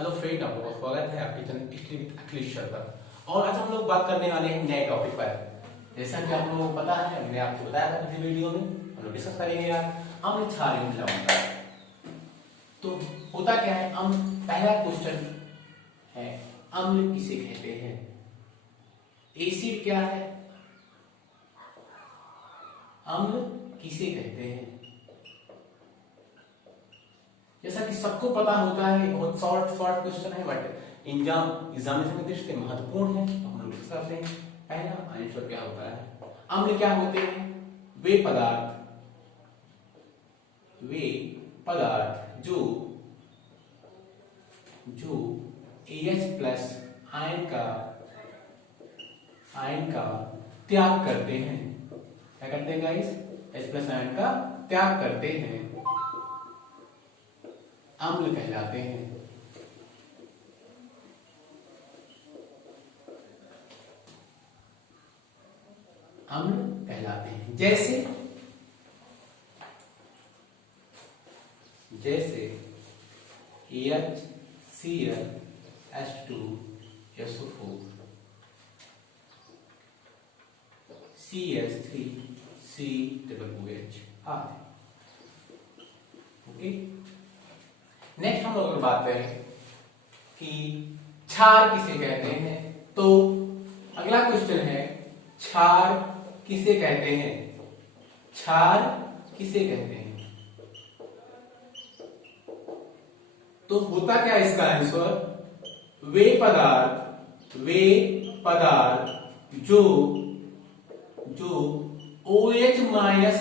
Hello friend, आप लोगों का स्वागत है आपके channel history with Akhilesh Sharma पर। और आज हम लोग बात करने वाले हैं नए टॉपिक पर। जैसा कि आप लोगों को पता है, मैंने आपको बताया था पिछले वीडियो में हम लोग डिस्कस करेंगे आज अम्ल क्षार एवं लवण। तो होता क्या है, पहला क्वेश्चन है अम्ल किसे कहते हैं। एसिड क्या है, अम्ल किसे कहते हैं। जैसा कि सबको पता होता है, बहुत शॉर्ट क्वेश्चन है बट एग्जामिनेशन की दृष्टि से महत्वपूर्ण है, तो हम लोग डिस्कस करते हैं। पहला आंसर क्या होता है, अम्ल क्या होते हैं। वे पदार्थ जो एच प्लस आयन का त्याग करते हैं। क्या करते हैं गाइस, एच प्लस आयन का त्याग करते हैं, अम्ल कहलाते हैं। अम्ल कहलाते हैं। जैसे HCl H2SO4 CH3 COOH आदि। ओके, नेक्स्ट हम लोग बात करें कि क्षार किसे कहते हैं। तो अगला क्वेश्चन है, क्षार किसे कहते हैं। क्षार किसे कहते हैं, तो होता क्या इसका आंसर, वे पदार्थ जो OH माइनस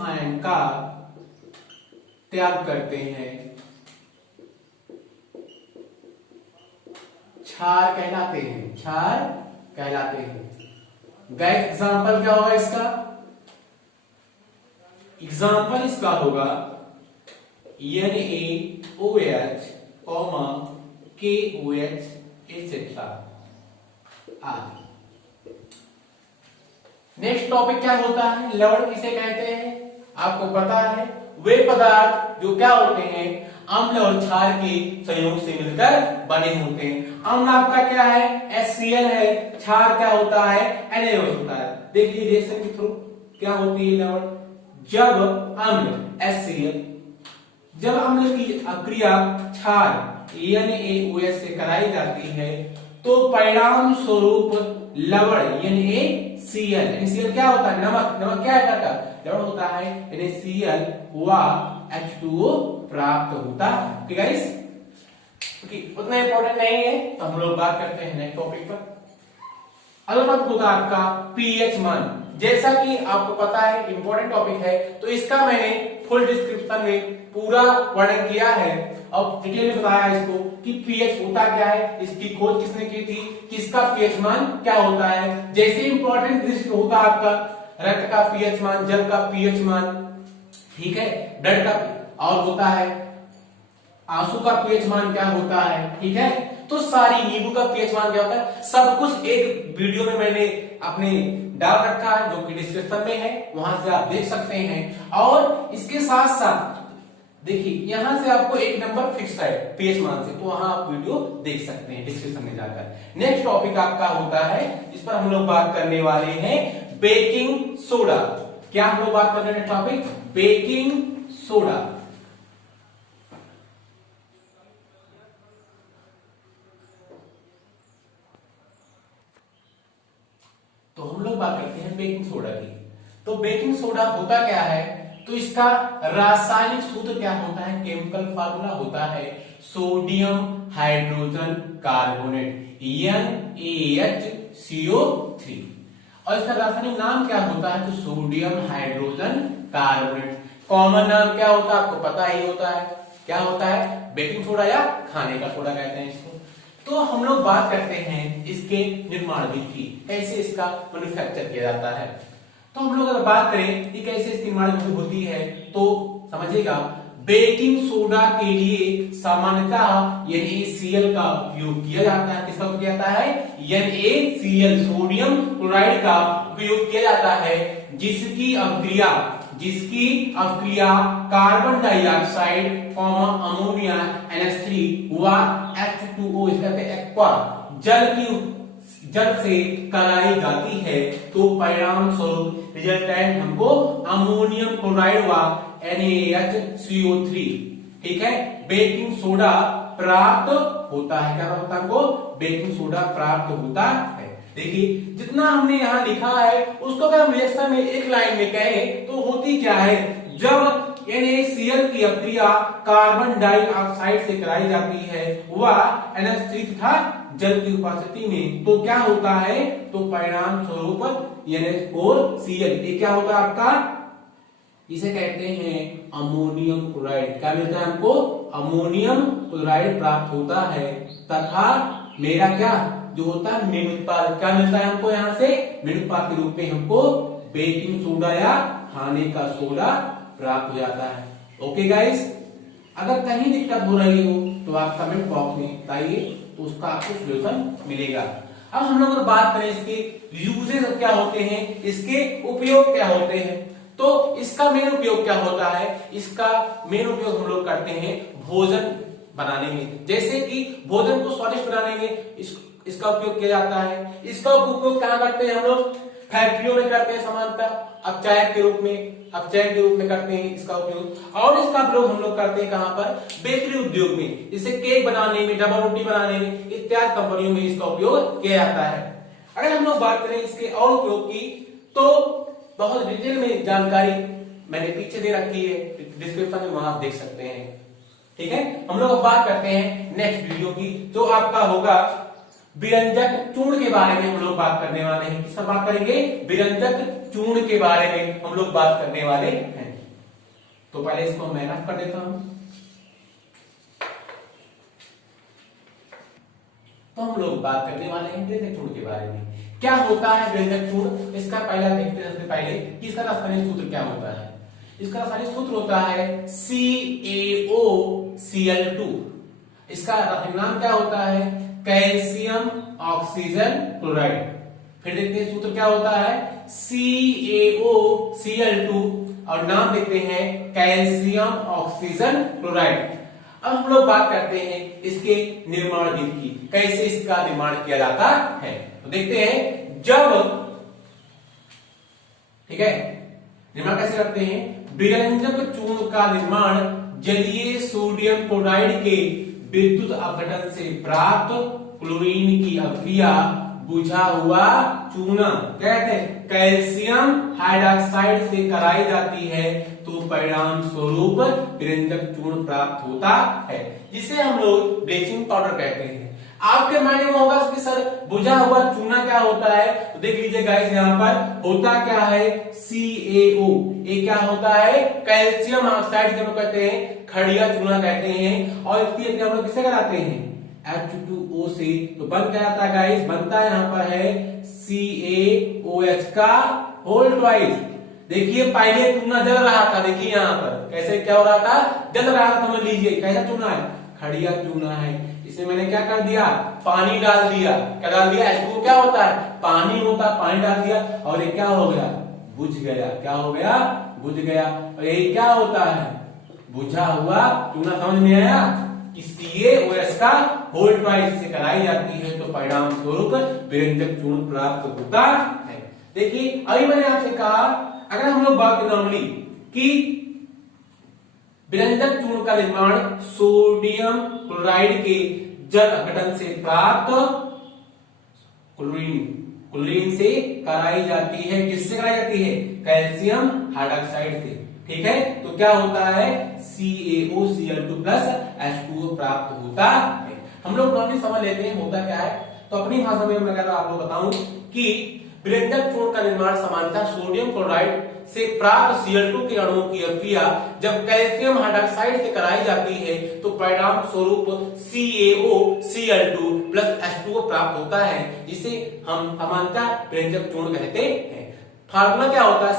आयन का त्याग करते हैं, क्षार कहलाते हैं। गाइस एग्जांपल क्या होगा इसका, एग्जांपल इसका होगा NaOH, KOH एटसेट्रा आदि। नेक्स्ट टॉपिक क्या होता है, लवण किसे कहते हैं। आपको पता है, वे पदार्थ जो क्या होते हैं, अम्ल और क्षार के संयोग से मिलकर बने होते हैं। अम्ल आपका क्या है, HCl है, क्षार क्या होता है, NaOH होता है। देखिए रिएक्शन के थ्रू क्या होती है लवण, जब अम्ल की क्रिया क्षार NaOH से कराई जाती है तो परिणाम स्वरूप लवण NaCl क्या होता है, नमक क्या है, लवण होता है NaCl व H2O प्राप्त होता है। गाइस उतना इंपॉर्टेंट नहीं है, तो हम लोग बात करते हैं नेक्स्ट टॉपिक पर। अगला होगा आपका पीएच मान। जैसा कि आपको पता है इंपॉर्टेंट टॉपिक है, तो इसका मैंने फुल डिस्क्रिप्शन में पूरा वर्णन किया है और डिटेल में बताया इसको कि पीएच होता क्या है, इसकी खोज किसने की थी, किसका पीएच मान क्या होता है। जैसे इंपॉर्टेंट होता आपका रक्त का पीएच मान, जल का पीएच मान, ठीक है, ब्लड का, और होता है आंसू का पीएच मान क्या होता है, ठीक है। तो सारी नींबू का पीएच मान क्या होता है, सब कुछ एक वीडियो में मैंने अपने डाल रखा है जो कि डिस्क्रिप्शन में है, वहां से आप देख सकते हैं। और इसके साथ साथ देखिए यहां से आपको एक नंबर फिक्स है पीएच मान से, तो वहां आप वीडियो देख सकते हैं डिस्क्रिप्शन में जाकर। नेक्स्ट टॉपिक आपका होता है, इस पर हम लोग बात करने वाले हैं बेकिंग सोडा। क्या हम लोग बात कर रहे हैं टॉपिक, बेकिंग सोडा। तो हम लोग बात करते हैं बेकिंग सोडा की। तो बेकिंग सोडा होता क्या है, तो इसका रासायनिक सूत्र क्या होता है, केमिकल फार्मूला होता है सोडियम हाइड्रोजन कार्बोनेट NaHCO3, और इसका रासायनिक नाम क्या होता है, तो सोडियम हाइड्रोजन कार्बोनेट। कॉमन नाम क्या होता है, आपको पता ही होता है, क्या होता है, बेकिंग सोडा या खाने का सोडा कहते हैं इसको। तो हम लोग बात करते हैं इसके निर्माण विधि, कैसे इसका मैन्युफैक्चर किया जाता है। तो हम लोग अगर बात करें कि कैसे इसकी निर्माण विधि होती है, तो समझिएगा बेकिंग सोडा के लिए सामान्यतः NaCl का उपयोग किया जाता है। किसका उपयोग किया जाता है, NaCl सोडियम क्लोराइड का उपयोग किया जाता है, जिसकी अभिक्रिया जिसकी अभिक्रिया कार्बन डाइऑक्साइड अमोनिया NH3 व H2O एक्वा जल से कराई जाती है तो परिणाम स्वरूप रिजल्टेंट हमको अमोनियम क्लोराइड व NaHCO3 ठीक है बेकिंग सोडा प्राप्त होता है। क्या होता है हमको? बेकिंग सोडा प्राप्त होता है। देखिए जितना हमने यहाँ लिखा है उसको अगर हम रिएक्शन में एक लाइन में कहें तो होती क्या है, जब NaCl की अभिक्रिया कार्बन डाइऑक्साइड से कराई जाती है वह NH3 तथा जल की उपस्थिति में तो क्या होता है, तो परिणाम स्वरूप NH4Cl ये क्या होता है आपका, इसे कहते हैं अमोनियम क्लोराइड। क्या मिलता है हमको? अमोनियम क्लोराइड प्राप्त होता है तथा मेरा क्या जो होता है मेन उत्पाद क्या मिलता है हमको यहाँ से, मेन उत्पाद के रूप में हमको बेकिंग सोडा या खाने का सोडा प्राप्त हो जाता है। ओके गाइस, अगर कहीं दिक्कत हो रही हो तो आप कमेंट बॉक्स में बताइए तो उसका आपको सॉल्यूशन मिलेगा। अब हम लोग बात करें इसके यूजेस क्या होते हैं, इसके उपयोग क्या होते हैं। तो इसका मेन उपयोग क्या होता है, इसका मेन उपयोग हम लोग करते हैं भोजन बनाने में। जैसे कि भोजन को स्वादिष्ट बनाने में इसका उपयोग किया जाता है। इसका उपयोग कहाँ करते हैं हम लोग, फैक्ट्रियों में करते हैं सामान्यतः, अपचायक के रूप में करते हैं इसका उपयोग। और इसका प्रयोग हम लोग करते हैं कहां पर, बेकरी उद्योग में, जैसे केक बनाने में, डबल रोटी बनाने में, इत्यादि कंपनियों में इसका उपयोग किया जाता है। अगर हम लोग बात करें इसके और उपयोग की तो बहुत डिटेल में जानकारी मैंने पीछे दे रखी है डिस्क्रिप्शन में, वहां आप देख सकते हैं। ठीक है, हम लोग बात करते हैं नेक्स्ट वीडियो की, जो आपका होगा विरंजक चूर्ण के बारे में हम लोग बात करने वाले हैं। किसका बात करेंगे, विरंजक चूर्ण के बारे में हम लोग बात करने वाले हैं। तो पहले इसको मैं रफ कर देता हूं। तो हम लोग बात करने वाले हैं विरंजक चूर्ण के बारे में। क्या होता है विरंजक चूर्ण, इसका पहला देखते हैं। सबसे पहले कि इसका रासायनिक सूत्र क्या होता है। इसका रासायनिक सूत्र होता है CaOCl2। इसका रासायनिक नाम क्या होता है, कैल्शियम ऑक्सीजन क्लोराइड। फिर देखते हैं सूत्र क्या होता है, CaOCl2 और नाम देखते हैं कैल्शियम ऑक्सीजन क्लोराइड। अब हम लोग बात करते हैं इसके निर्माण विधि की, कैसे इसका निर्माण किया जाता है। तो देखते हैं, जब ठीक है निर्माण कैसे करते हैं, विरंजक चूर्ण का निर्माण जलीय सोडियम क्लोराइड के विद्युत अपघटन से प्राप्त क्लोरीन की अभिक्रिया बुझा हुआ चूना कहते हैं कैल्शियम हाइड्रॉक्साइड से कराई जाती है तो परिणाम स्वरूप विरंजक चूर्ण प्राप्त होता है, जिसे हम लोग ब्लीचिंग पाउडर कहते हैं। आपके माइंड में होगा कि सर बुझा हुआ चूना क्या होता है, तो देख लीजिए गाइस, यहाँ पर होता क्या है CaO, ये क्या होता है कैल्शियम ऑक्साइड जिसे हम कहते हैं खड़िया चूना कहते हैं। और इसकी हम लोग किससे कराते हैं, H2O से। तो बन क्या आता है गाइस, बनता यहाँ पर है CaOH का होल ट्वाइस। देखिए पहले चूना जल रहा था, देखिए यहाँ पर कैसे क्या हो रहा था, जल रहा था, समझ लीजिए कैसा चूना है, खड़िया चूना है। इसमें मैंने क्या कर दिया, पानी डाल दिया। क्या डाल दिया, H2O क्या होता है, पानी होता है, पानी डाल दिया और ये क्या हो गया, बुझ गया। क्या हो गया, बुझ गया। और ये क्या होता है, बुझा हुआ चूना। समझ में आया कि CaOH का होल ट्वाइस से कराई जाती है तो परिणाम स्वरूप विरंजक चूर्ण प्राप्त होता है। देखिए अभी मैंने आपसे कहा, अगर हम लोग बात करें नॉर्मली कि विरंजक चूर्ण का निर्माण सोडियम क्लोराइड के जल अपघटन से प्राप्त क्लोरीन से कराई जाती है। किससे कराई जाती है, कैल्शियम हाइड्रॉक्साइड से। ठीक है, तो क्या होता है CaOCl2 प्लस H2O प्राप्त होता है। हम लोग नॉर्मली समझ लेते हैं होता क्या है। तो अपनी भाषा में मैं आपको बताऊं कि विरंजक चूर्ण का निर्माण सामान्यतः सोडियम क्लोराइड से प्राप्त Cl2 के अणुओं की अभिक्रिया जब कैल्शियम हाइड्रॉक्साइड से कराई जाती है तो परिणाम स्वरूप CaOCl2 प्लस H2O प्राप्त होता है, जिसे हम सामान्यतः विरंजक चूर्ण कहते हैं। फार्मूला क्या होता है,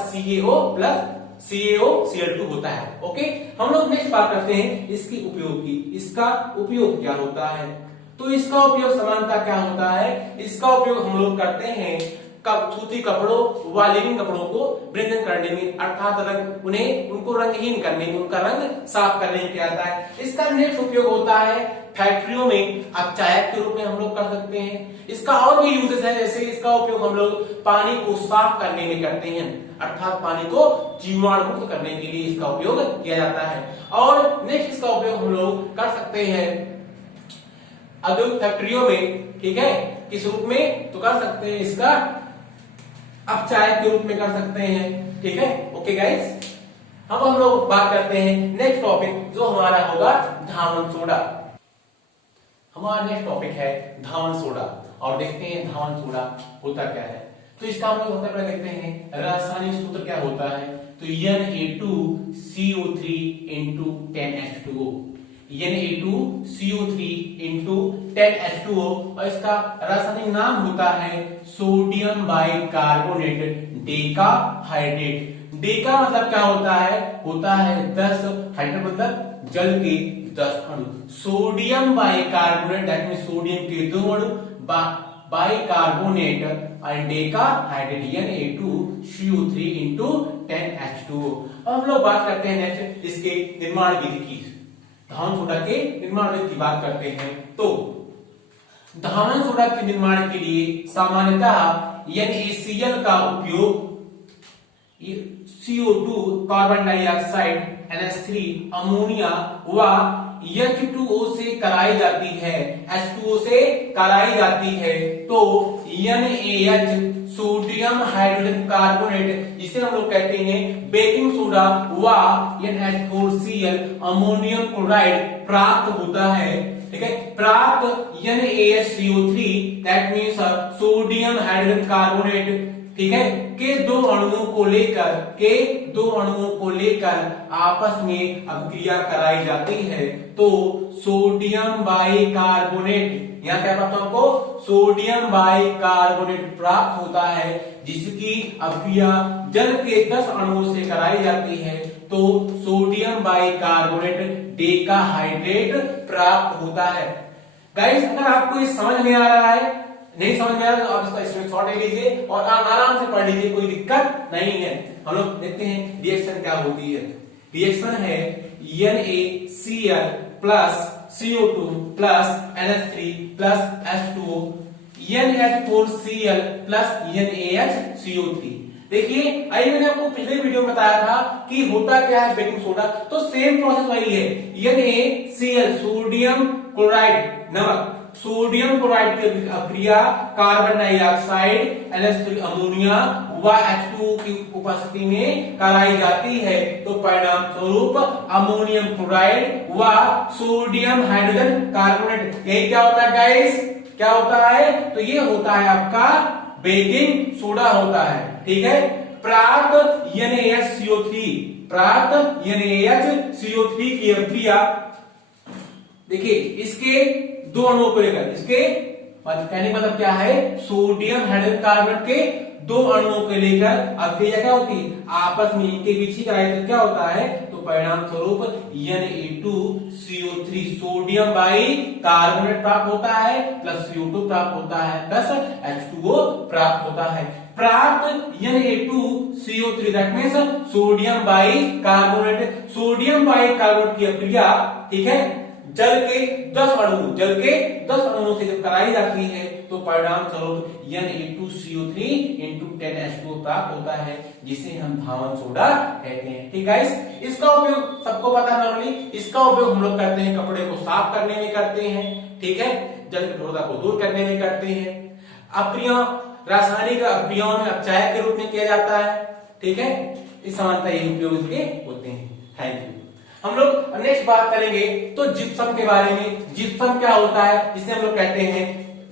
CaOCl2 होता है। ओके, हम लोग नेक्स्ट बात करते हैं इसकी उपयोग की। इसका उपयोग क्या होता है, तो इसका उपयोग सामान्यतः क्या होता है, इसका उपयोग हम लोग करते हैं सूती कपड़ों व लिनन कपड़ों को वृंजन करने में, अर्थात रंग उनको रंगहीन करने में, उनका रंग साफ करने में किया जाता है। इसका नेक्स्ट उपयोग होता है फैक्ट्रियों में अपचायक के रूप में हम लोग कर सकते हैं। इसका और भी यूजेस है, जैसे इसका उपयोग हम लोग पानी को साफ करने में करते हैं, अर्थात पानी को जीवाणु मुक्त करने के लिए इसका उपयोग किया जाता है। और नेक्स्ट इसका उपयोग हम लोग कर सकते हैं औद्योगिक फैक्ट्रियों में, ठीक है, किस रूप में, तो कर सकते हैं इसका अपचायक के रूप में कर सकते हैं, ठीक है। ओके गाइस, अब हम लोग बात करते हैं नेक्स्ट टॉपिक जो हमारा होगा धावन सोडा। हमारा नेक्स्ट टॉपिक है धावन सोडा, और देखते हैं धावन सोडा होता क्या है। तो इसका हम लोग सबसे पहले देखते हैं रासायनिक सूत्र क्या होता है। तो Na2CO3 into 10H2O, Na2CO3 into 10H2O, और इसका रासायनिक नाम होता है सोडियम बाइकार्बोनेट डेकाहाइड्रेट। डेका मतलब क्या होता है 10, हाइड्रेट मतलब जल के 10 अणु। Sodium bicarbonate that means sodium के 2 अणु, बाइकार्बोनेट और डेकाहाइड्रेट Na2CO3 into 10H2O। अब हम लोग बात करते हैं नेक्स्ट इसके निर्माण विधि की। धावन सोडा के निर्माण विधि की बात करते हैं। तो धावन सोडा के निर्माण के लिए सामान्यतः NaCl का उपयोग CO2 carbon dioxide, NH3 ammonia व H2O से कराई जाती है, H2O से कराई जाती है। तो NaH सोडियम हाइड्रोजन कार्बोनेट, जिसे हम लोग कहते हैं बेकिंग सोडा, व NH4Cl अमोनियम क्लोराइड प्राप्त होता है, ठीक है। प्राप्त NaHCO3 that means sodium hydrogen carbonate, ठीक है, के 2 अणुओं को लेकर आपस में अभिक्रिया कराई जाती है। तो सोडियम बाइकार्बोनेट, यहाँ क्या प्राप्त हमको सोडियम बाइकार्बोनेट प्राप्त होता है, जिसकी अभिक्रिया जल के 10 अणुओं से कराई जाती है। तो सोडियम बाइकार्बोनेट डेकाहाइड्रेट प्राप्त होता है। गाइस, अगर आपको ये समझ में आ रहा है, नहीं समझ में आ रहा तो आप इसका स्क्रीनशॉट ले लीजिए और आराम से पढ़ लीजिए, कोई दिक्कत नहीं है। हम लोग देखते हैं रिएक्शन क्या होती है। रिएक्शन है NaCl plus CO2 plus NH3 plus H2O, NH4Cl plus NaHCO3। देखिए, अभी मैंने आपको पिछले वीडियो में बताया था कि होता क्या है बेकिंग सोडा, तो सेम प्रोसेस वही है। NaCl सोडियम क्लोराइड नमक, सोडियम क्लोराइड की अभिक्रिया कार्बन डाइऑक्साइड, NH3 अमोनिया व H2O की उपस्थिति में कराई जाती है। तो परिणाम स्वरूप अमोनियम क्लोराइड व सोडियम हाइड्रोजन कार्बोनेट, यही क्या होता है गाइस, क्या होता है, तो ये होता है आपका बेकिंग सोडा होता है, ठीक है। प्राप्त NaHCO3, प्राप्त NaHCO3 की अभिक्रिया, देखिए इसके 2 अणुओं को लेकर, इसके कहने मतलब क्या है, सोडियम हाइड्रोजन कार्बोनेट के 2 अणुओं को लेकर अभिक्रिया क्या होती है, आपस में इनके बीच ही कराई, तो क्या होता है, तो परिणाम स्वरूप Na2CO3 सोडियम बाइकार्बोनेट प्राप्त होता है, प्लस CO2 प्राप्त होता है, प्लस H2O प्राप्त होता है। प्राप्त Na2CO3 that means sodium bicarbonate, sodium bicarbonate की अभिक्रिया, ठीक है, जल के 10 अणुओं से जब कराई जाती है, तो परिणाम स्वरूप Na2CO3 into 10H2O प्राप्त होता है, जिसे हम धावन सोडा कहते हैं, ठीक है। इसका उपयोग सबको पता है नॉर्मली, इसका उपयोग हम लोग करते हैं कपड़े को साफ करने में करते हैं, ठीक है, जल कठोरता को दूर करने में करते हैं। अक्रिया, रासायनिक अभिक्रियाओं में अपचायक के रूप में किया जाता है, ठीक है। इस समानता ये उपयोग इसके होते हैं। Thank you. हम लोग नेक्स्ट बात करेंगे तो जिप्सम के बारे में। जिप्सम क्या होता है, जिसे हम लोग कहते हैं,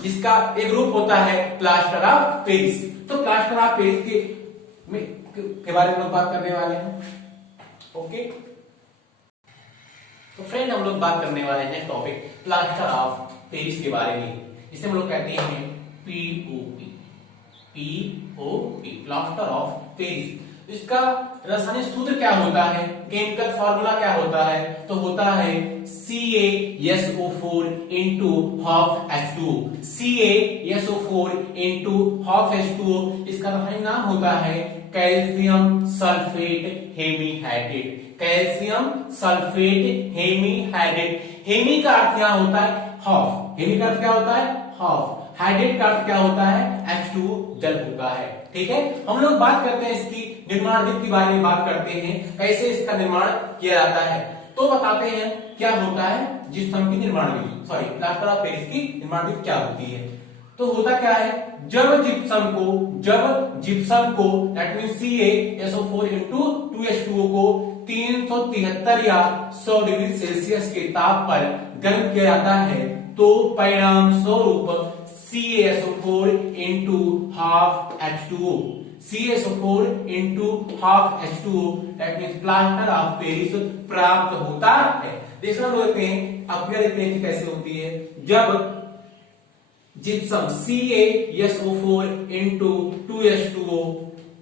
जिसका एक रूप होता है प्लास्टर ऑफ पेरिस। तो प्लास्टर ऑफ पेरिस के बारे में लोग बात करने वाले हैं, ओके। तो फ्रेंड, हम लोग बात करने वाले हैं टॉपिक प्लास्टर ऑफ पेरिस के बारे में, जिसे हम लोग कहते हैं POP, प्लास्टर ऑफ पेरिस। इसका रासायनिक सूत्र क्या होता है, केमिकल फॉर्मूला क्या होता है, तो होता है CaSO4 into half H2O, CaSO4 into half H2O, इसका रासायनिक नाम होता है calcium sulphate hemihydrate, calcium sulphate hemihydrate. Hemi का अर्थ यहाँ होता है हाफ, हेमी का अर्थ क्या होता है हाफ, हाइड्रेट का अर्थ क्या होता है H2O जल होता है। ठीक है, हम लोग बात करते हैं इसकी निर्माण विधि के बारे में बात करते हैं, कैसे इसका निर्माण किया जाता है। तो बताते हैं क्या होता है जिप्सम की निर्माण विधि, सॉरी प्लास्टर ऑफ पेरिस की निर्माण विधि क्या होती है। तो होता क्या है, जब जिप्सम को that means CaSO4 into 2H2O को 373 या 100 डिग्री सेल्सियस के ताप पर गर्म किया जाता है, तो परिणाम स्वरूप CaSO4 into half H2O, CaSO4 into half H2O that means plaster of Paris प्राप्त होता है। देखना हम लोग देखते हैं, अपक्रिया देखते हैं कि कैसे होती है। जब जिप्सम CaSO4 into 2H2O,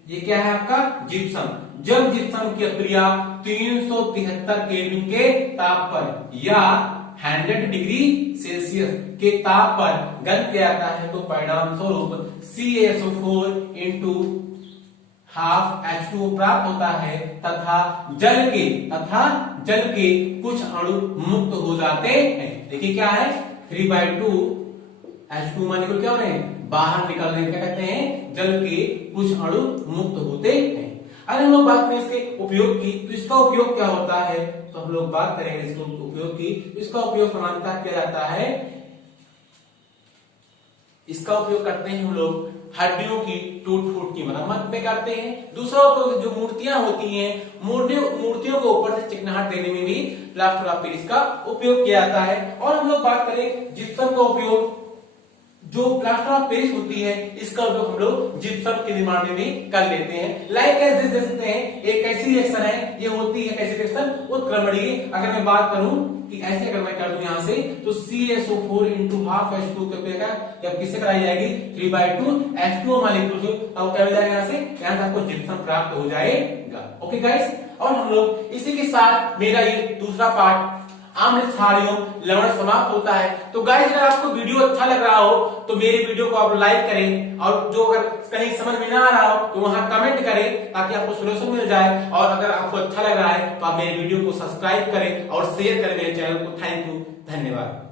ये क्या है आपका जिप्सम, जब जिप्सम की अपक्रिया 373 केल्विन के ताप पर या 100 डिग्री सेल्सियस के ताप पर गर्म किया जाता है, तो परिणाम स्वरूप CaSO4 into हाफ H2O प्राप्त होता है तथा जल के कुछ अणु मुक्त हो जाते हैं। देखिए क्या है 3/2 H2 मालिक्यूल क्या हो रहे हैं, बाहर निकल रहे हैं, क्या कहते हैं जल के कुछ अणु मुक्त होते हैं। अगर हम लोग बात करें इसके उपयोग की, तो इसका उपयोग क्या होता है, तो हम लोग बात करेंगे इसके उपयोग की। इसका उपयोग सामान्यतः किया जाता है, इसका उपयोग करते हैं हम लोग हड्डियों की टूट फूट की मरम्मत में करते हैं। दूसरा उपयोग जो मूर्तियां होती हैं, मूर्तियों को ऊपर से चिकनाहट देने में भी प्लास्टर ऑफ पेरिस का उपयोग किया जाता है। और हम लोग बात करें जिप्सम का उपयोग, जो प्लास्टर ऑफ पेरिस होती है इसका उपयोग हम लोग जिप्सम के निर्माण में भी कर लेते हैं। लाइक एज देख सकते हैं, एक कैसी रिएक्शन है, ये होती है कैसी रिएक्शन, उत्क्रमणीय। अगर मैं बात करूं कि ऐसे अगर मैं कर दूं यहां से, तो CaSO4 into half H2O जब किससे कराई जाएगी 3/2 H2O मालिक्यूल से, अब क्या हो जाएगा यहां से, यहां से आपको जिप्सम प्राप्त हो जाएगा। ओके गाइस, और हम लोग इसी के साथ मेरा ये दूसरा पार्ट आम्ल क्षारीयों लवण समाप्त होता है। तो गाइस अगर आपको वीडियो अच्छा लग रहा हो तो मेरे वीडियो को आप लाइक करें, और जो अगर कहीं समझ में ना आ रहा हो तो वहां कमेंट करें ताकि आपको सॉल्यूशन मिल जाए। और अगर आपको अच्छा लग रहा है तो आप मेरे वीडियो को सब्सक्राइब करें और शेयर करें मेरे चैनल को। थैंक यू, धन्यवाद।